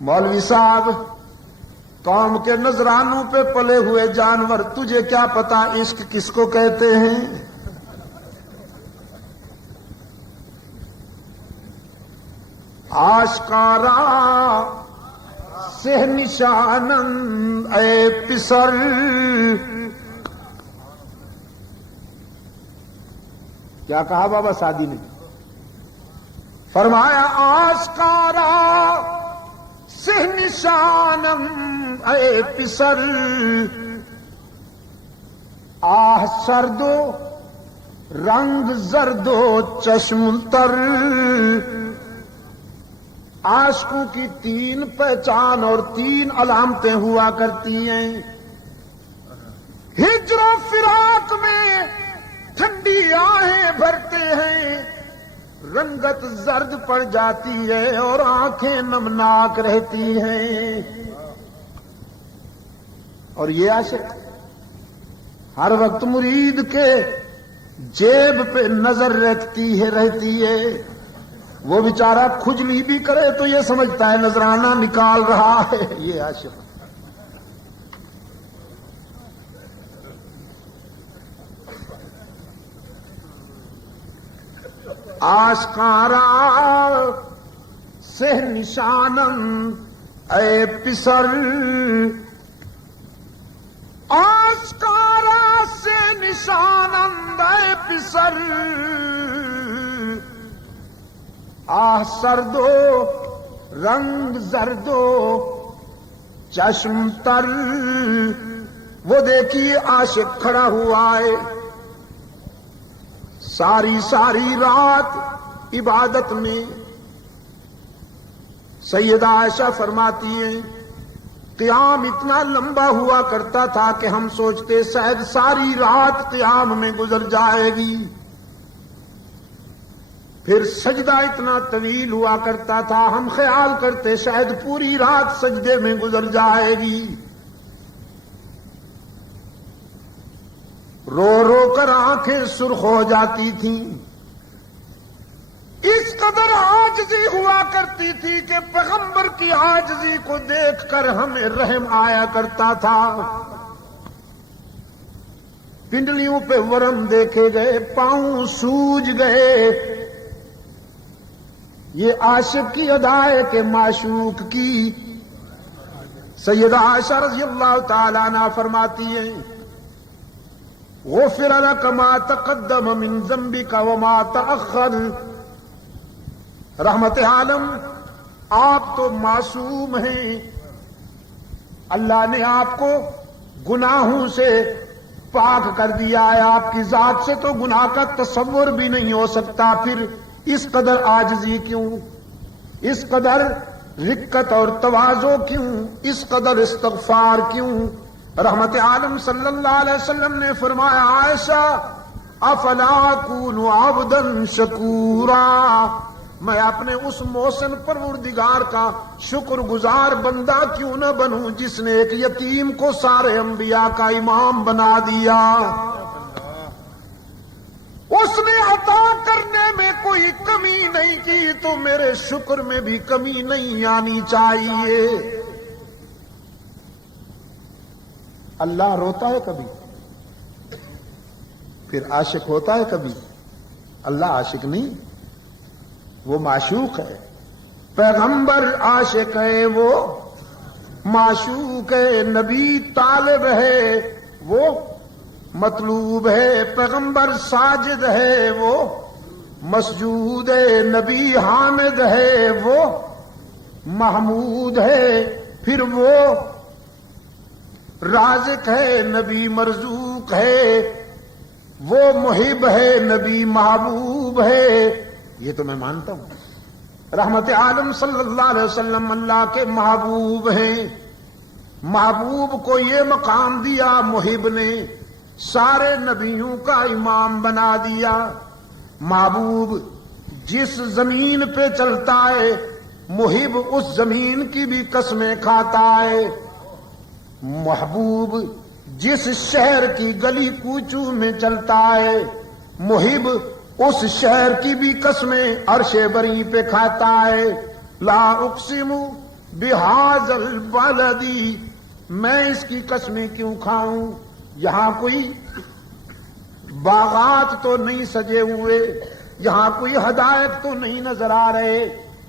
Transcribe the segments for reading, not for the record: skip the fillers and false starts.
मौलवी साहब, कौम के नजरानों पे पले हुए जानवर, तुझे क्या पता इश्क किसको कहते हैं? आशकारा से निशानन ए पिसर। क्या कहा बाबा सादी ने? फरमाया आशकारा से निशानम ए पिसर, आह सर्दो रंग जर्दो चश्म तर। आशिकों की 3 पहचान और 3 अलामतें हुआ करती हैं। हिज्र फिराक में ठंडी आहें भरते हैं, रंगत जर्द पड़ जाती है और आंखें नमनाक रहती हैं। और ये आशिक हर वक्त मुरीद के जेब पे नजर रहती है। वो बेचारा खुजली भी करे तो ये समझता है नजराना निकाल रहा है। ये आशिक आशकारा से निशानन ए पिसर, आशकारा से निशानन ए पिसर, आह सर्दो रंग जर्दो चश्म तर। वो देखिए आशिक खड़ा हुआ है, सारी सारी रात इबादत में। सैयदा आयशा फरमाती हैं, क़याम इतना लंबा हुआ करता था कि हम सोचते शायद सारी रात क़याम में गुजर जाएगी। फिर सजदा इतना तवील हुआ करता था, हम ख्याल करते शायद पूरी रात सजदे में गुजर जाएगी। रो रो कर आंखें सुर्ख हो जाती थीं। इस कदर आजिज़ी हुआ करती थी कि पैगंबर की आजिज़ी को देखकर हमें रहम आया करता था। पिंडलियों पे वरम देखे गए, पांव सूज गए। ये आशिक की अदा है कि माशूक की। सैयदा आयशा रज़ियल्लाहु ताला अन्हा फरमाती हैं, गुफ़िर लक मा तक़द्दम मिन ज़ंबिका व मा तअख़्ख़र। रहमत आलम, आप तो मासूम हैं, अल्लाह ने आपको गुनाहों से पाक कर दिया है। आपकी जात से तो गुनाह का तसव्वुर भी नहीं हो सकता, फिर इस कदर आजिज़ी क्यों, इस कदर रिक्कत और तवाज़ो क्यों, इस कदर इस्तिग़फ़ार क्यों? रहमत आलम सल्लल्लाहु अलैहि वसल्लम ने फरमाया, आयशा अफला अकूनु अब्दन शकूरा, मैं अपने उस मोहसिन परवरदिगार का शुक्रगुजार बंदा क्यों न बनूं जिसने एक यतीम को सारे अंबिया का इमाम बना दिया। उसने अता करने में कोई कमी नहीं की तो मेरे शुक्र में भी कमी नहीं आनी चाहिए। अल्लाह रोता है कभी? फिर आशिक होता है कभी? अल्लाह आशिक नहीं, वो माशूक है। पैगंबर आशिक है, वो माशूक है। नबी तालिब है, वो मतलूब है। पैगंबर साजिद है, वो मसजूद है। नबी हामिद है, वो महमूद है। फिर वो राज़िक है, नबी मरज़ूक है। वो मुहिब है, नबी महबूब है। ये तो मैं मानता हूं। रहमत आलम सल्लल्लाहु अलैहि वसल्लम अल्लाह के महबूब हैं। महबूब को ये मकाम दिया मुहिब ने, सारे नबियों का इमाम बना दिया। महबूब जिस जमीन पे चलता है, मुहिब उस जमीन की भी कसमें खाता है। महबूब जिस शहर की गली कूचू में चलता है, मुहिब उस शहर की भी कसमें अर्शे बरी पे खाता है। ला उक़सिमु بِهَذَا الْبَلَدِ، میں اس کی قسمیں کیوں کھاؤں؟ یہاں کوئی باغات تو نہیں سجے ہوئے، یہاں کوئی حدائق تو نہیں نظر آ رہے،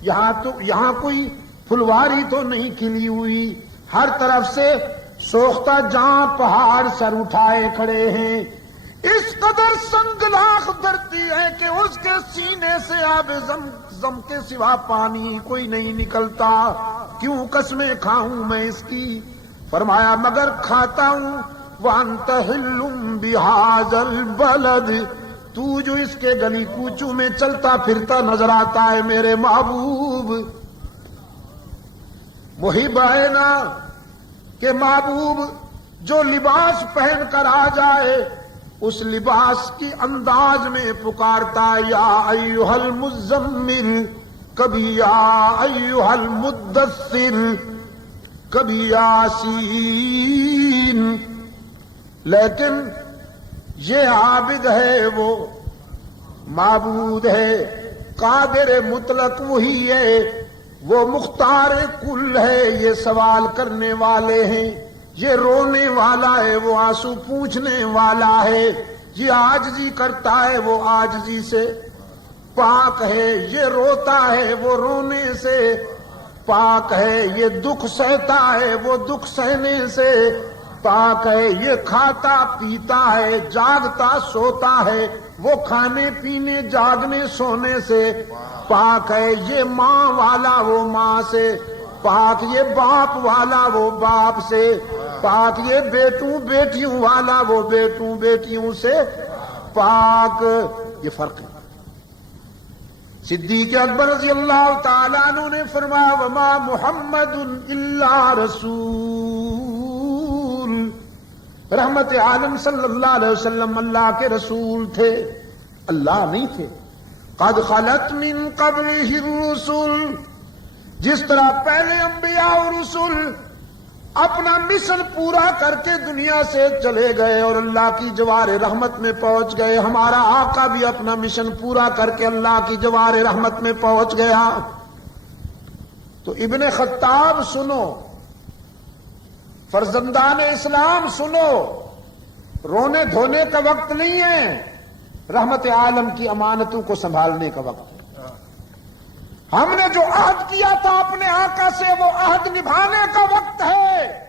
یہاں کوئی پھلواری تو نہیں کھلی ہوئی، ہر طرف سے سوختہ جاں پہاڑ سر اٹھائے کھڑے ہیں، اس قدر سنگلاخ دھرتی ہے کہ اس کے سینے سے آب زم کے سوا پانی کوئی نہیں نکلتا، کیوں قسمیں کھاؤں میں اس کی؟ فرمایا مگر کھاتا ہوں وَأَنْتَ حِلٌّ بِهَذَا الْبَلَدِ، تو جو اس کے گلی کوچوں میں چلتا پھرتا نظر آتا ہے میرے محبوب، محب ہے نا کہ محبوب جو لباس پہن کر آ جائے اس لباس کی انداز میں پکارتا یا ایھا المزمل، کبھی یا ایھا المدثر، کبھی یاسین، لیکن یہ عابد ہے، وہ معبود ہے، قادر مطلق وہی ہے، وہ مختار کل ہے، یہ سوال کرنے والے ہیں، یہ رونے والا ہے، وہ آنسو پوچھنے والا ہے، یہ عاجزی کرتا ہے، وہ عاجزی سے پاک ہے، یہ روتا ہے، وہ رونے سے پاک ہے، یہ دکھ سہتا ہے، وہ دکھ سہنے سے پاک ہے، یہ کھاتا پیتا ہے، جاگتا سوتا ہے، وہ کھانے پینے جاگنے سونے سے پاک ہے، یہ ماں والا وہ ماں سے پاک، یہ باپ والا وہ باپ سے پاک، یہ بیٹوں بیٹیوں والا وہ بیٹوں بیٹیوں سے پاک، یہ فرق ہے۔ صدیق اکبر رضی اللہ تعالیٰ عنہ نے فرمایا وما محمد الا رسول، رحمت عالم صلی اللہ علیہ وسلم اللہ کے رسول تھے، اللہ نہیں تھے۔ قد خلت من قبلہ الرسل، جس طرح پہلے انبیاء اور رسول اپنا مشن پورا کر کے دنیا سے چلے گئے اور اللہ کی جوار رحمت میں پہنچ گئے، ہمارا آقا بھی اپنا مشن پورا کر کے اللہ کی جوار رحمت میں پہنچ گیا۔ تو ابن خطاب سنو، فرزندان اسلام سنو، رونے دھونے کا وقت نہیں ہے، رحمت عالم کی امانتوں کو سنبھالنے کا وقت ہے۔ ہم نے جو عہد کیا تھا اپنے آقا سے وہ عہد نبھانے کا وقت ہے۔